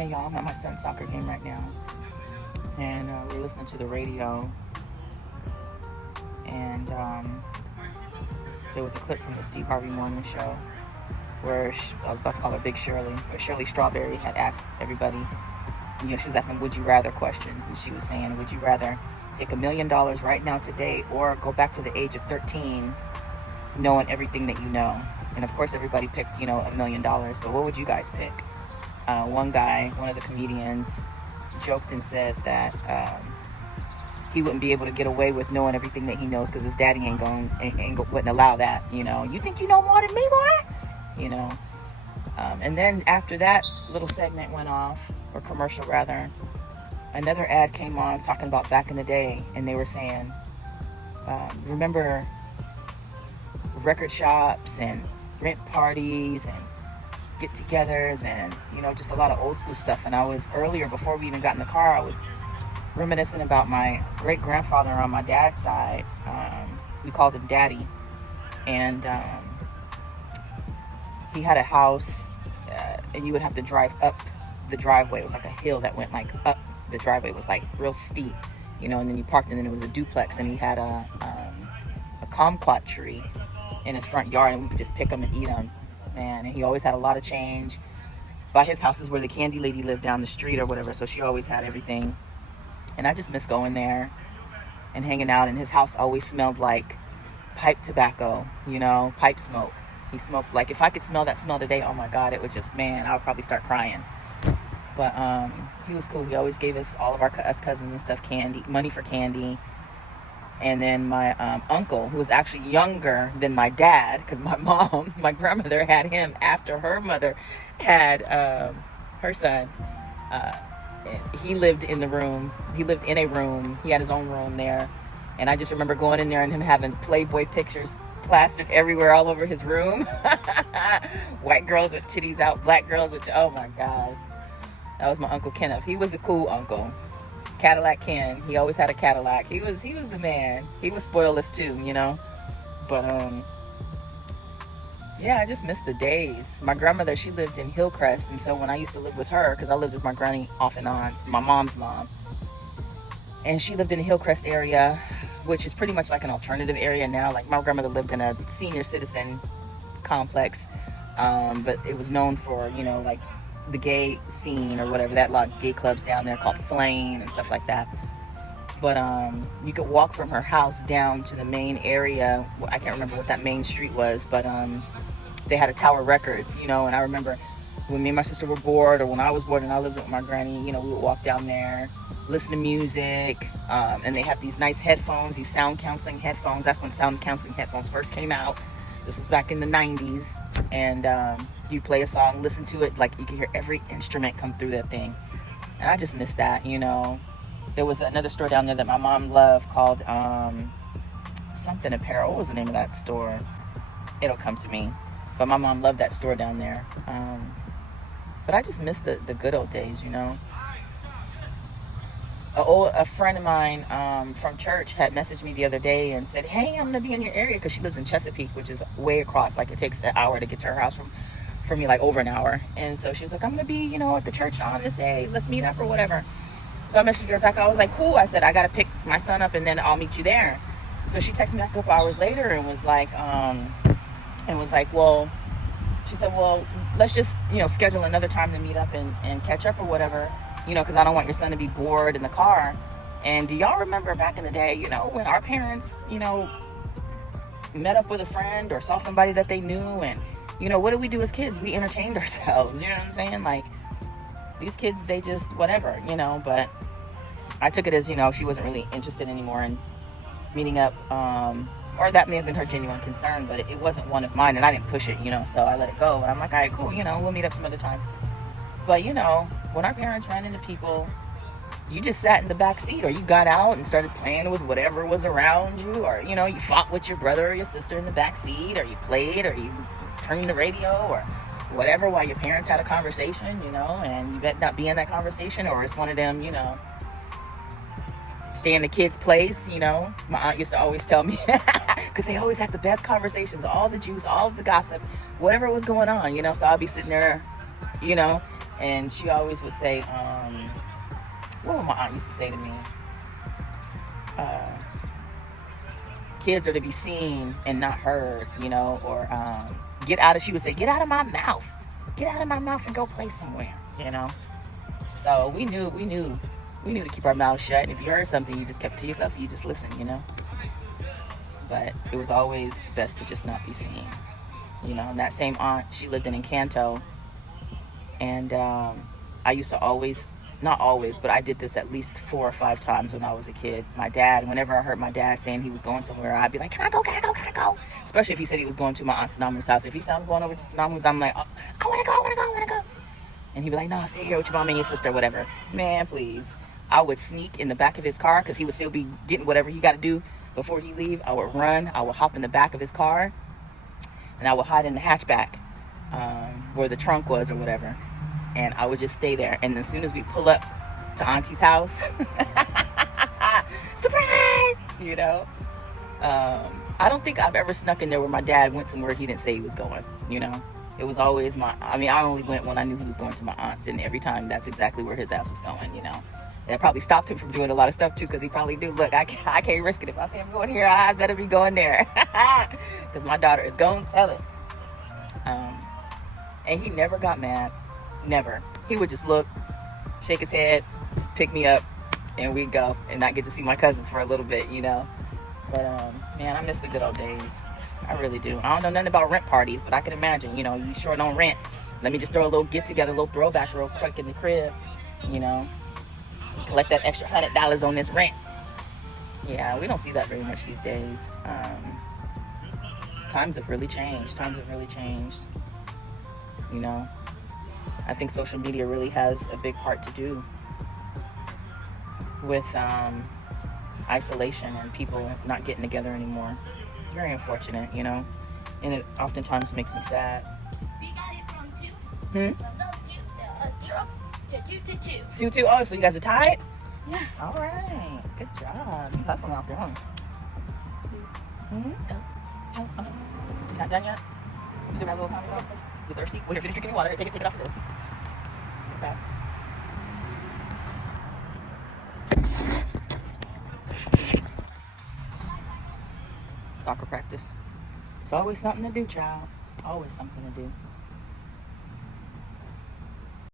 Hey y'all, I'm at my son's soccer game right now, and we're listening to the radio, and there was a clip from the Steve Harvey Morning Show where I was about to call her Big Shirley, where Shirley Strawberry had asked everybody, she was asking would you rather questions, and she was saying, would you rather take $1 million right now today, or go back to the age of 13 knowing everything that you know? And of course everybody picked, $1 million, but what would you guys pick? One of the comedians, joked and said that he wouldn't be able to get away with knowing everything that he knows because his daddy wouldn't allow that. You think you know more than me, boy? And then after that little segment went off, or commercial rather, another ad came on talking about back in the day, and they were saying, remember record shops and rent parties and get-togethers and just a lot of old school stuff. And I was earlier, before we even got in the car, I was reminiscing about my great grandfather on my dad's side. We called him Daddy, and he had a house, and you would have to drive up the driveway. It was like a hill that went like up the driveway. It was like real steep, and then you parked, and then it was a duplex, and he had a kumquat tree in his front yard, and we could just pick them and eat them. And he always had a lot of change. By his house is where the candy lady lived down the street or whatever, so she always had everything. And I just miss going there and hanging out. And his house always smelled like pipe tobacco, pipe smoke. He smoked, like, if I could smell that smell today, oh my God, it would just, man, I would probably start crying. But he was cool. He always gave us, all of us cousins and stuff, money for candy. And then my uncle, who was actually younger than my dad, because my grandmother had him after her mother had her son. He lived in a room. He had his own room there. And I just remember going in there and him having Playboy pictures plastered everywhere, all over his room. White girls with titties out, black girls with, oh my gosh. That was my Uncle Kenneth. He was the cool uncle. Cadillac Ken. He always had a Cadillac. He was the man. He was spoiled us too, But yeah, I just miss the days. My grandmother, she lived in Hillcrest, and so when I used to live with her, because I lived with my granny off and on, my mom's mom, and she lived in the Hillcrest area, which is pretty much like an alternative area now. Like, my grandmother lived in a senior citizen complex, but it was known for, like the gay scene or whatever, that lot of gay clubs down there called Flame and stuff like that. But you could walk from her house down to the main area. I can't remember what that main street was, but they had a Tower Records, and I remember when me and my sister were bored, or when I was bored and I lived with my granny, we would walk down there, listen to music, and they had these nice headphones, these sound counseling headphones. That's when sound counseling headphones first came out. This was back in the 90s, and you play a song, listen to it, like you can hear every instrument come through that thing. And I just miss that. There was another store down there that my mom loved called something apparel. What was the name of that store? It'll come to me. But my mom loved that store down there. But I just miss the good old days. A friend of mine from church had messaged me the other day and said, hey, I'm gonna be in your area, because she lives in Chesapeake, which is way across. Like, it takes an hour to get to her house from me, like over an hour. And so she was like, I'm gonna be at the church on this day, let's meet up or whatever. So I messaged her back. I was like, cool. I said, I gotta pick my son up and then I'll meet you there. So she texted me back a couple hours later and was like, well, she said, well, let's just schedule another time to meet up and catch up or whatever, because I don't want your son to be bored in the car. And do y'all remember back in the day, when our parents, met up with a friend or saw somebody that they knew, and what did we do as kids? We entertained ourselves. You know what I'm saying? Like, these kids, they just whatever, but I took it as, she wasn't really interested anymore in meeting up, or that may have been her genuine concern, but it wasn't one of mine, and I didn't push it, so I let it go. And I'm like, all right, cool, we'll meet up some other time. But when our parents ran into people, you just sat in the back seat, or you got out and started playing with whatever was around you, or you fought with your brother or your sister in the back seat, or you played, or you turned the radio or whatever while your parents had a conversation, and you better not be in that conversation, or it's one of them, stay in the kids' place, My aunt used to always tell me, because they always had the best conversations, all the juice, all of the gossip, whatever was going on, So I'll be sitting there, And she always would say, what would my aunt used to say to me? Kids are to be seen and not heard, you know, or she would say, get out of my mouth. Get out of my mouth and go play somewhere, you know. So we knew to keep our mouths shut. And if you heard something, you just kept it to yourself. You just listened, you know. But it was always best to just not be seen, you know. And that same aunt, she lived in Encanto. And I used to always, not always, but I did this at least 4 or 5 times when I was a kid. My dad, whenever I heard my dad saying he was going somewhere, I'd be like, can I go, can I go, can I go? Especially if he said he was going to my Aunt Sanamu's house. If he said I'm going over to Sanamu's, I'm like, oh, I want to go, I want to go, I want to go. And he'd be like, no, stay here with your mom and your sister, whatever. Man, please. I would sneak in the back of his car because he would still be getting whatever he got to do before he leave. I would run. I would hop in the back of his car. And I would hide in the hatchback where the trunk was or whatever. And I would just stay there. And as soon as we pull up to Auntie's house, surprise, you know. I don't think I've ever snuck in there where my dad went somewhere he didn't say he was going, you know. It was always I only went when I knew he was going to my aunt's, and every time that's exactly where his ass was going, you know. That probably stopped him from doing a lot of stuff too, because he probably knew, look, I can't risk it. If I say I'm going here, I better be going there, because my daughter is going to tell it. And he never got mad, never. He would just look, shake his head, pick me up, and we'd go, and not get to see my cousins for a little bit, you know. But man, I miss the good old days. I really do. I don't know nothing about rent parties, but I can imagine, you know, you short on rent. Let me just throw a little get together, a little throwback real quick in the crib, you know. Collect that extra $100 on this rent. Yeah, we don't see that very much these days. Times have really changed. You know, I think social media really has a big part to do with isolation and people not getting together anymore. It's very unfortunate, you know, and it oftentimes makes me sad. We got it from 2 to 0 to 2 to 2. 2-2. Oh, so you guys are tied? Yeah. All right. Good job. You hustling out there, huh? Oh. You not done yet? You still got a little time to go? You thirsty? Well, here, finish drinking your water. Take it off of this. Okay. Soccer practice. It's always something to do, child. Always something to do.